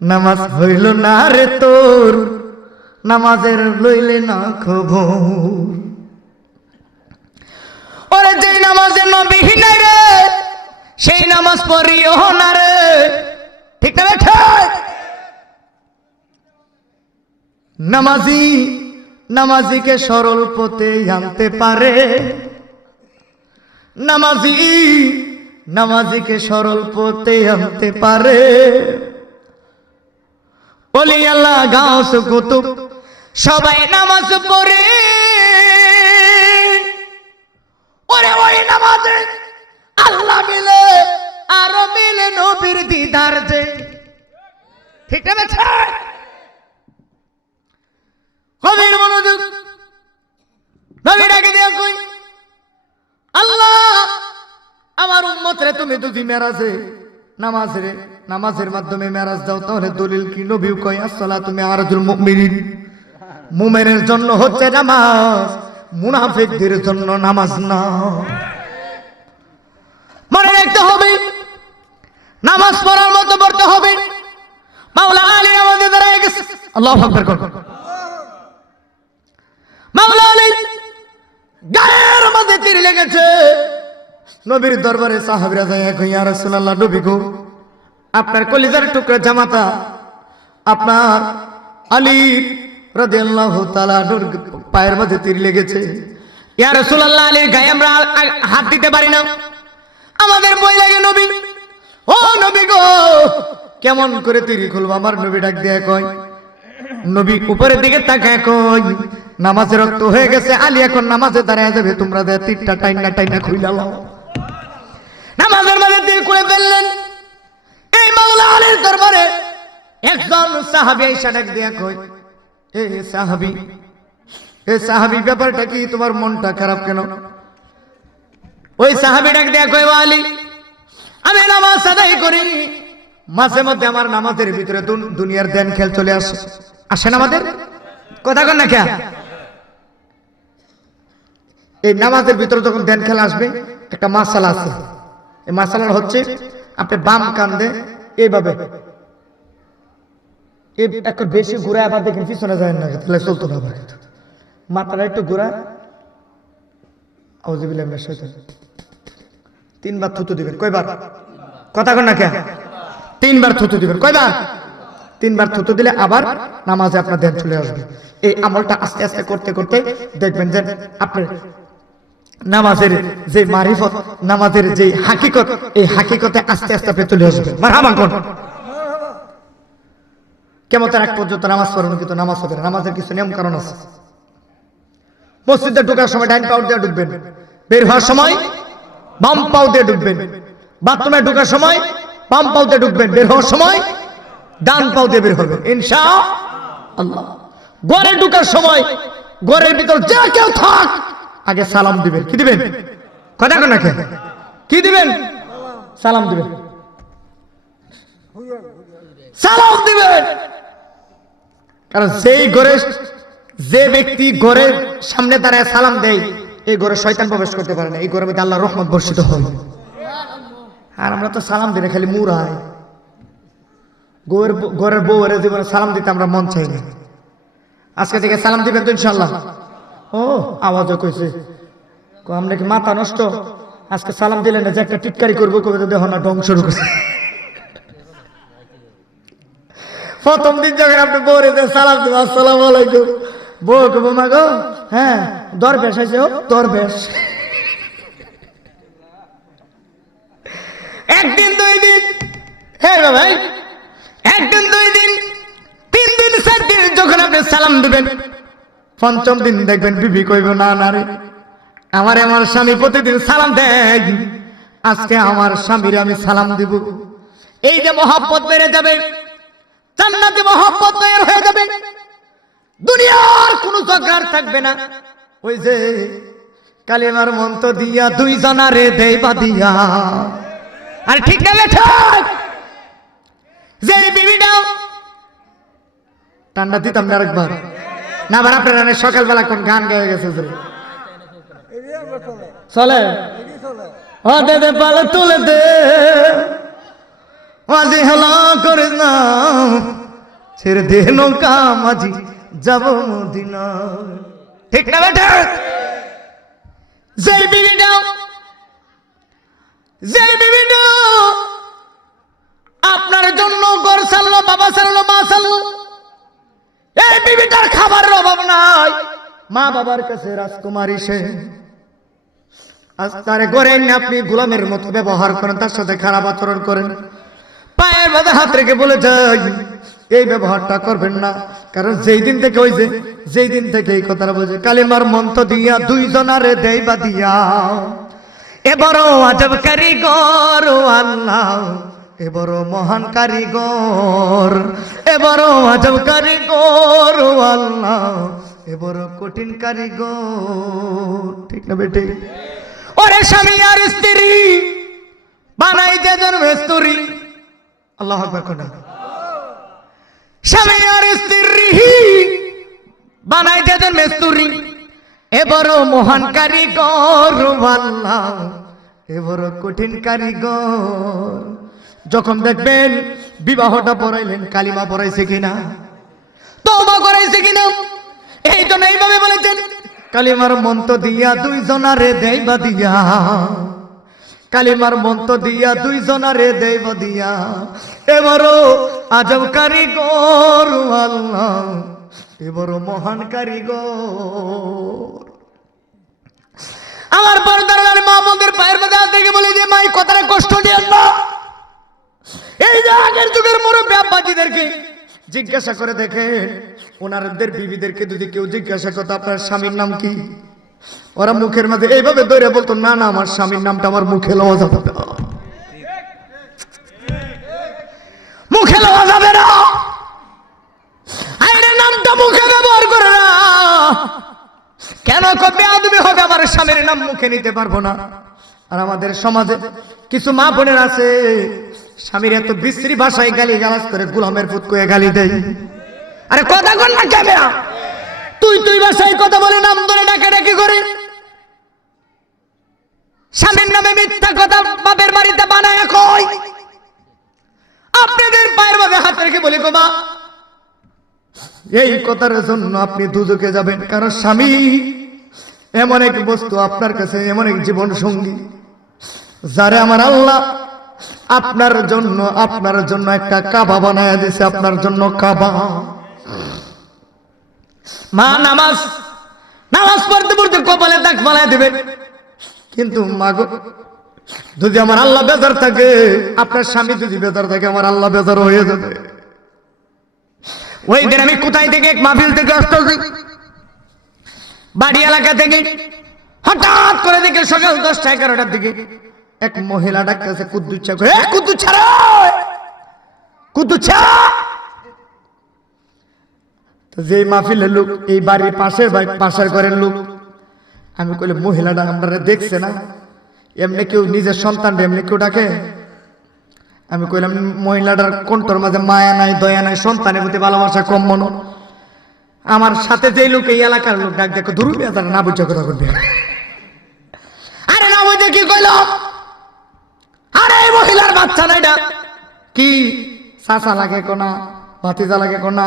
নামাজ হইল না রে তোর, নামাজের লইলে না খবর। ওরে যেই নামাজের নবীহীন রে, সেই নামাজ পড়িও না রে। ঠিক না ঠিক? নামাজি, নামাজিকে সরল পথে আনতে পারে। নামাজি, নামাজিকে সরল পথে আনতে পারে। বলি আল্লাহ গাছ কুতুব। সবাই নামাজ পড়ে। ওরে ওই নামাজে আল্লাহ মিলে, আরও মিলে নবীর দিদার যে। ঠিক আছে কবির মনোযোগ। নবীর আগে দিয়া কই? আল্লাহ, আমার উম্মত রে তুমি দুদি মেরাজে নামাজ রে নামাজের মাধ্যমে মেরাজ দাও, তাহলে দলিল কি? নবী কই আসসালা তুমি আরজুল মুমিনিন। মুমিনের জন্য হচ্ছে নামাজ, মুনাফিকদের জন্য নামাজ না। মনে রাখতে হবে, নামাজ পড়ার মতো পড়তে হবে। মাওলা আলী আমাদের দ্বারা গেছে আল্লাহ আকবার কর মাওলা আলী গায়ের মধ্যে তীর লেগেছে। নবীর দরবারে সাহাবিরা যায় এক ইয়া রাসূলুল্লাহ, নবী গো, আপনার কলিজার টুকরা জামাতা, আপনার আলী রাদিয়াল্লাহু তাআলা নূর পায়ের মধ্যে তীর লেগেছে। ইয়া রাসূলুল্লাহ, আলীর গায়ে আমরা হাত দিতে পারি না। আমাদের বই লাগে নবী। ও নবী গো, কেমন করে তীর খুলবো? আমার নবী ডাক দিয়ে কয়, নবী উপরের দিকে তাকায় কই নামাজের রক্ত হয়ে গেছে, আলী এখন নামাজে দাঁড়ায় যাবে, তোমরা তীরটা টাইনা টাইনা খুইলা লাও। নামাজের মাঝে তীর করে ফেললেন। এই মাওলা আলীর দরবারে একজন সাহাবী এসে ডাক দিয়া কই এ সাহাবী এ সাহাবী, ব্যাপারটা কি? তোমার মনটা খারাপ কেন? ওই সাহাবী ডাক দিয়া কই ও আলী, আমি নামাজ আদায় করি। মাঝে মধ্যে আমার নামাজের ভিতরে দুনিয়ার দেন খেল চলে আসে। আসেন আমাদের? কথা কন না খেয়া এই নামাজের ভিতরে যখন দেন খেলা আসবে, একটা মাসালা আছে। এই মাসালা হচ্ছে, আপনি বাম কান্দে এইভাবে, এই একটু বেশি ঘুরে আবার দেখেন পিছনে যায় না, তাহলে চলতো না আবার। মাথাটা একটু ঘুরা তিনবার থুতু দিবেন, কয়বার? কথা কন না কে তিনবার থুতু দিবেন, কয়বার? তিনবার থুতু দিলে আবার নামাজে আপনার ধ্যান চলে আসবে। এই আমলটা আস্তে আস্তে করতে করতে দেখবেন যে আপনার নামাজের যে মারিফত নামাজের যে হাকিকত এই হাকিকতে আস্তে আস্তে আপনি চলে আসবে মারহাবা কোন? এক পর্যন্ত নামাজ পড়েন কিন্তু নামাজ হবে নামাজের কিছু নিয়ম কারণ আছে। মসজিদে ঢোকার সময় ডাইন পাউ দিয়ে ঢুকবেন বের হওয়ার সময় বাম পাউ দিয়ে ঢুকবেন বাথরুমে ঢোকার সময় বাম পাউ দিয়ে ঢুকবেন বের হওয়ার সময় ডান পাউ দিয়ে বের হবে ইনশা আল্লাহ ঘরে ঢোকার সময় ঘরের ভিতর যা কেউ থাক আগে সালাম দিবেন। কি দিবেন? কথা কেন কি দিবেন? সালাম দিবেন। সালাম দিবেন। কারণ সেই ঘরে যে ব্যক্তি ঘরের সামনে দাঁড়ায় সালাম দেয়, এই ঘরে শয়তান প্রবেশ করতে পারে না। এই ঘরের মধ্যে আল্লাহ রহমত বর্ষিত হয়। আর আমরা তো সালাম দিলে খালি মুরাই গোয়ের ঘরের বউয়ের জীবনে সালাম দিতে আমরা মন চাই না। আজকে থেকে সালাম দিবেন তো ইনশাল্লাহ ও, আওয়াজও কইছে। আমরা কি মাথা নষ্ট? আজকে সালাম দিলেন না যে একটা টিটকারি করব কবে তো দেখো না ধ্বংস শুরু করছে। প্রথম দিন যখন আপনি বউরে দিয়ে সালাম দেবো আসসালাম আলাইকুম। বউ কবো মা গো হ্যাঁ দরবেশ আছে ও, দরবেশ। একদিন, দুই দিন হ্যাঁ ভাই, একদিন, দুই দিন, তিন দিন, চার দিন যখন আপনি সালাম দিবেন পঞ্চম দিন দেখবেন বিবি কইব, না না রে, আমার আমার স্বামী প্রতিদিন সালাম দেয়। আজকে আমার স্বামীর আমি সালাম দিব। এই যে মহাব্বত বেড়ে যাবে, জান্নাতে মহব্বত তৈরি হয়ে যাবে। দুনিয়ার কোনো জগার থাকবে না। ওই যে কালিমার মন্ত্র দিয়া দুই জনারে দেই দিয়া। আর ঠিক না ঠিক যে বিবিটা ঠান্ডা দিতাম না আরেকবার। না আবার আপনার সকালবেলা কোন গান গায়ে গেছে চলে? ও, দে তুলে দে। আজি হেলা করে না, ছেড়ে দে নৌকা মাঝি, যাব মদিনা ঠিক না বেটা? যেই বিবিটা যেই বিবিটা আপনার জন্য ঘর সারলো বাবা সারলো মা সারলো এই বিবিটার খাবারের অভাব নাই। মা বাবার কাছে রাজকুমারী সে, আজ তার এনে আপনি গোলামের মতো ব্যবহার করেন, তার সাথে খারাপ আচরণ করেন। পায়ের মাঝে হাত রেখে বলে যাই, এই ব্যবহারটা করবেন না। কারণ যেই দিন থেকে ওই যে, যেই দিন থেকে এই কথাটা বলছে, কালিমার মন্ত্র দিয়া দুইজনারে দেই বা দিয়া। এবারও আজব কারিগর, ও এবারও মহান কারিগর এবারও আজব কারিগর আল্লাহ এবারও কঠিন কারিগর। ঠিক না বেটে ওরে স্বামী আর স্ত্রী, বানাই যে জন্ম স্ত্রী। আল্লাহ কোনা স্বামী আর স্ত্রী, বানাই যে জন্ম স্ত্রী। এবার মহান কারিগর আল্লাহ এবার কঠিন কারিগর। যখন দেখবেন বিবাহটা পড়াইলেন, কালিমা পড়াইছে কিনা? তওবা করাইছে কিনা? এই জন্য এইভাবে বলেছেন, কালিমার মন্ত্র দিয়া দুইজনারে দেইবা দিয়া। কালিমার মন্ত্র দিয়া দুইজনারে দেইবা দিয়া। এবারও আজব কারিগর, আল্লাহ। এবারও মহান কারিগর। আমার পর্দার মা বোনদের পায়ের মধ্যে হাত থেকে বলে যে মাই কথাটা কষ্ট দিয়েন না। এই যে আগের যুগের মুরব্বী আব্বাজিদেরকে জিজ্ঞাসা করে দেখে ওনারদের বিবিদেরকে যদি কেউ জিজ্ঞাসা করতো, আপনার স্বামীর নাম কি? ওরা মুখের মধ্যে এইভাবে ধরে বলতো, না না, আমার স্বামীর নামটা আমার মুখে লওয়া যাবে না। মুখে লওয়া যাবে না। আরে নামটা মুখে ব্যবহার করে না। কেন কবে আদমি হবে? আমার স্বামীর নাম মুখে নিতে পারব না। আর আমাদের সমাজে কিছু মা বোনের আছে স্বামীর এত বিশ্রী ভাষায় গালি গালাজ করে গুলামের ফুট করে গালি দেয়। আরে কথা কর না কেমন তুই তুই ভাষায় কথা বলে নাম ধরে ডাকা ডাকি করে। স্বামীর নামে মিথ্যা কথা বাপের বাড়িতে বানায় কই? আপনাদের পায়ের মধ্যে হাত রেখে বলি গো মা, এই কথার জন্য আপনি দুজকে যাবেন। কারণ স্বামী এমন এক বস্তু আপনার কাছে, এমন এক জীবন সঙ্গী যারে আমার আল্লাহ আপনার জন্য আপনার জন্য একটা কাবা বানায় দিছে, আপনার জন্য কাবা। মা, নামাজ নামাজ পড়তে পড়তে কপালে দাগ বানায় দিবে। কিন্তু মাগো যদি আমার আল্লাহ বেজার থাকে, আপনার স্বামী যদি বেজার থাকে, আমার আল্লাহ বেজার হয়ে যাবে। ওই দিন আমি কোথায় থেকে এক মাহফিল থেকে আসতেছি? বাড়ি এলাকা থেকে। হঠাৎ করে দেখে সকাল দশটা এগারোটার দিকে। এক মহিলা ডাকতেছে কুদ্দু করে কুদ্দু ছাড়া! কুদ্দু ছা যে মাহফিলের লোক, এই বাড়ির পাশের বাড়ি পাশের ঘরের লোক, আমি কইলে, মহিলাটা আপনারা দেখছে না। এমনি কেউ নিজের সন্তান এমনি কেউ ডাকে? আমি কইলাম, মহিলাটার কণ্ঠর মাঝে মায়া নাই, দয়া নাই, সন্তানের প্রতি ভালোবাসা কম মনো। আমার সাথে যেই লোক এই এলাকার লোক ডাক দেখো ধরুন তারা না বুঝে কথা আরে না বুঝে কি কইল? আরে মহিলার বাচ্চা নাই ডাক কি? চাচা লাগে কোনা ভাতিজা লাগে কোনা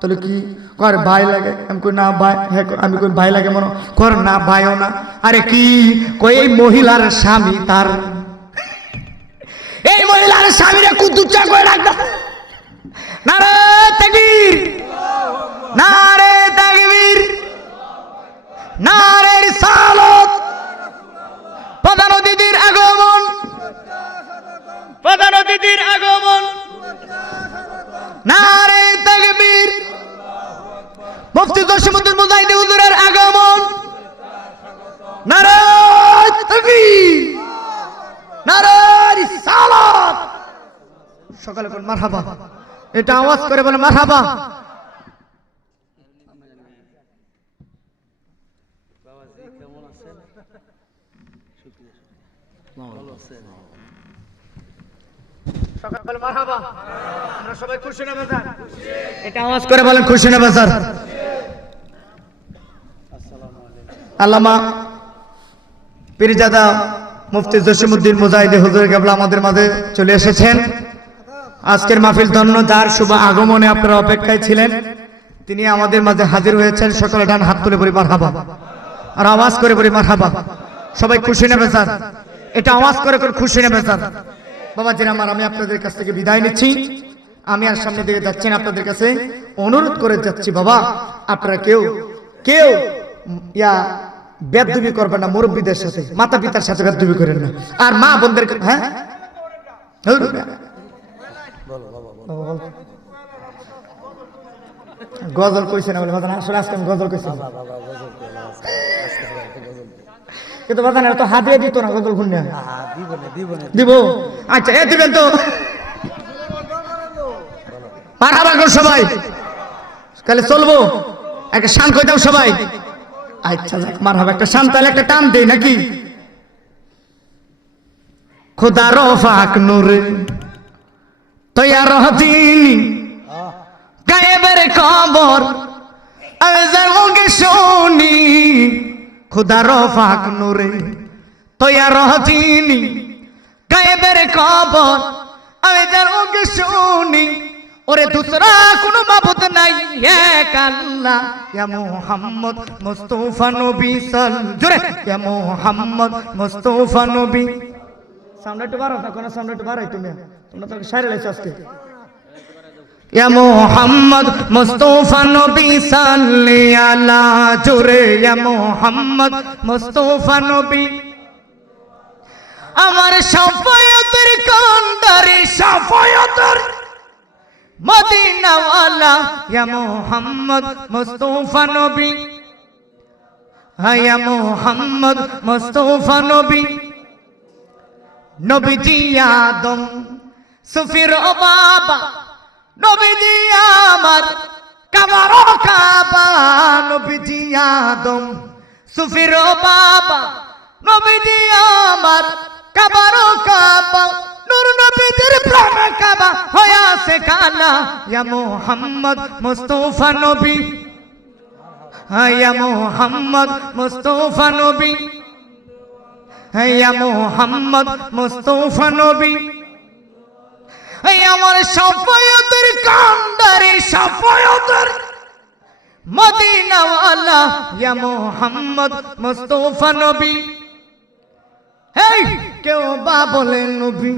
তাহলে কি? কর ভাই লাগে? আমি কই না ভাই হ্যাঁ আমি কই ভাই লাগে মনে কর না ভাইও না। আরে কি? কই এই মহিলার স্বামী তার। এই মহিলার স্বামীরে কুতুচ্চা করে রাখতা না রে তাকবীর। না রে তাকবীর। না রে রিসালত প্রধান অতিথির আগমন প্রধান অতিথির আগমন। নারে তাকবীর। মুফতি জসিমুদ্দিন মুজাহিদি হুজুরের আগমন। নারে তাকবীর। নারে রিসালাত। সকালে মারহাবা। এটা আওয়াজ করে বলে মারহাবা। জসিমুদ্দিন আমাদের মাঝে চলে এসেছেন। আজকের মাহফিল ধন্য, যার শুভ আগমনে আপনারা অপেক্ষায় ছিলেন। তিনি আমাদের মাঝে হাজির হয়েছেন, সকলে ডান হাত তুলে পরিবার হাবা আর আওয়াজ করে পরিবার হাবা সবাই খুশি নেবে স্যার এটা আওয়াজ করে করে খুশি নেবে স্যার বাবা জিরা আমার আমি আপনাদের কাছ থেকে বিদায় নিচ্ছি আমি আর সামনে দিকে যাচ্ছি না আপনাদের কাছে অনুরোধ করে যাচ্ছি বাবা আপনারা কেউ কেউ ইয়া বেদবি করবেন না মুরব্বীদের সাথে মাতা পিতার সাথে বেদবি করেন না আর মা বোনদের হ্যাঁ গজল কইছে না বলে আসলে আজকে আমি গজল কইছি কিন্তু বাজান তো হাতে দিত না গজল শুনে দিব আচ্ছা এ দিবেন তো। পাঠাবার কর সবাই। তাহলে চলবো। একটা শান কই দাও সবাই। আচ্ছা যাক মার হবে একটা শান তাহলে একটা টান দেই নাকি? খোদা রফাক নূরে তৈয়ার হতিনি গায়েবের খবর আমি যাবকে শুনি। খুদা রফাক নূরে, তৈয়ার হতিনি গায়েবের খবর আমি যাবকে শুনি, ওরে দুসরা কোনো মাবুদ নাই, এক আল্লাহ। ইয়া মুহাম্মদ মুস্তাফা নবী সাল জোরে, ইয়া মুহাম্মদ মুস্তাফা নবী। সাউন্ড একটু বাড়াও না কোন সাউন্ড একটু বাড়াই তুমি। তোমরা তো সাইরে লাইছো আজকে। ইয়া মুহাম্মদ মুস্তাফা নবী সাল্লি আলা জোরে, ইয়া মুহাম্মদ মুস্তাফা নবী। আমার সাফায়াতের কান্দারে সাফায়াতের মদিনাওয়ালা, ইয়া মুহাম্মদ মুস্তাফা নবী। ইয়া মুহাম্মদ মুস্তাফা নবী। নবীজি আদম, সুফির বাবা নবীজি আমার কামার কাবা, নবীজি আদম বাবা। নবীজি আমার কাবার কাবা, নূর নবীদের প্রাণ কাবা মুহাম্মদ মুস্তাফা নবী। ইয়া মুহাম্মদ মুস্তাফা নবী। নবী। এই আমার সাফায়াতের কান্দারে সাফায়াতের মদিনাওয়ালা, ইয়া মুহাম্মদ মুস্তাফা নবী। এই কেউ বা বলে নবী,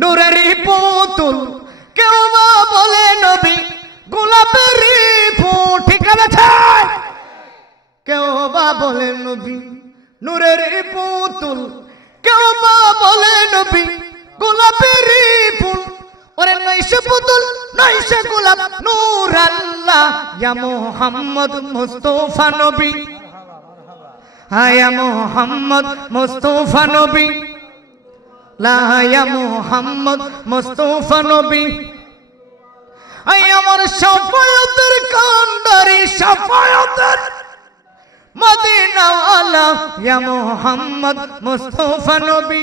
নূরের পুতুল। কেউ বা বলে নবী, গোলাপের ফুল, ঠিক আছে কেউ বা বলে নবী, নূরের পুতুল। কেউ বা বলে নবী, গোলাপের নইসে পুতুল, নইসে গোলাপ, নূর আল্লাহ। ইয়া মুহাম্মদ মুস্তাফা নবী। হায়া মুহাম্মদ মুস্তাফা নবী। লা মুহাম্মদ মুস্তাফা নবী। আই আমার সাফায়াতের কান্ডারি, সাফায়াতের মদিনাওয়ালা। ইয়া মুহাম্মদ মুস্তাফা নবী।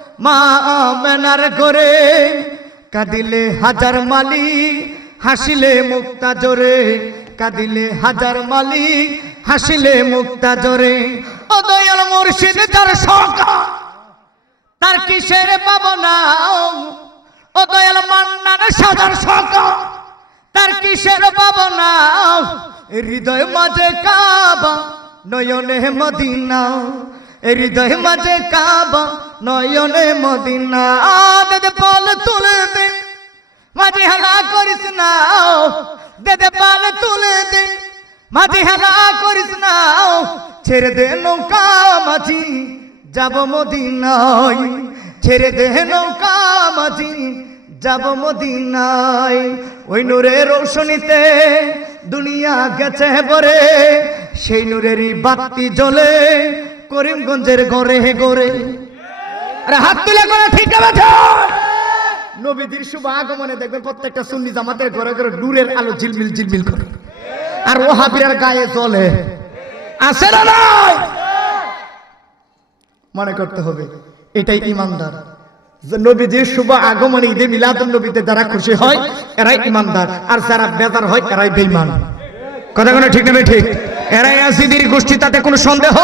মা মেনার করে কাঁদিলে হাজার মালি, হাসিলে মুক্তা জোরে। কাঁদিলে হাজার মালি, হাসিলে মুক্তা জোরে। ও দয়াল মুর্শিদ যার সকা তার কিসের পাবনা ও দয়াল মান্নার সাদার সকা তার কিসের পাবনা হৃদয় মাঝে কাবা, নয়নে মদিনা। হৃদয় মাঝে কাবা, নয়নে মদিনা। দেদে পাল তুলে দে, মাঝে হালা করিস না। দে পাল তুলে দে, মাঝে হালা করিস না। ছেড়ে দে নৌকা মাঝি, যাব মদিনায়। ছেড়ে দে নৌকা মাঝি, যাব মদিনায়। ওই নূরের রোশনীতে দুনিয়া গেছে বরে সেই নূরেরই বাতি জ্বলে করিমগঞ্জের গড়ে গড়ে। আরে হাত তুলে করে ঠিক আছে নবীদের শুভ আগমনে দেখবেন প্রত্যেকটা সুন্নি জামাতের ঘরে ঘরে নূরের আলো ঝিলমিল ঝিলমিল করে। আর ওহাবিরার গায়ে জ্বলে। আছে না নাই? মনে করতে হবে, এটাই ইমানদার। যে নবীজির শুভ আগমনে ঈদে মিলাদুন নবীতে যারা খুশি হয়, এরাই ইমানদার। আর যারা বেজার হয়, এরাই বেঈমান। কথা কোনো ঠিক নেবে ঠিক? এরাই আসিদির গোষ্ঠী, তাতে কোনো সন্দেহ?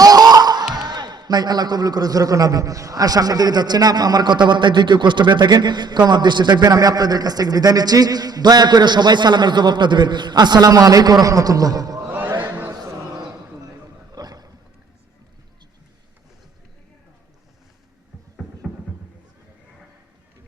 নাই, আল্লাহ কবুল করে যেরকম আমি আর সামনে দিকে যাচ্ছি না, আমার কথাবার্তায় যদি কেউ কষ্ট পেয়ে থাকেন কমার দৃষ্টি থাকবেন, আমি আপনাদের কাছ থেকে বিদায় নিচ্ছি। দয়া করে সবাই সালামের জবাবটা দেবেন। আসসালামু আলাইকুম রহমতুল্লাহ।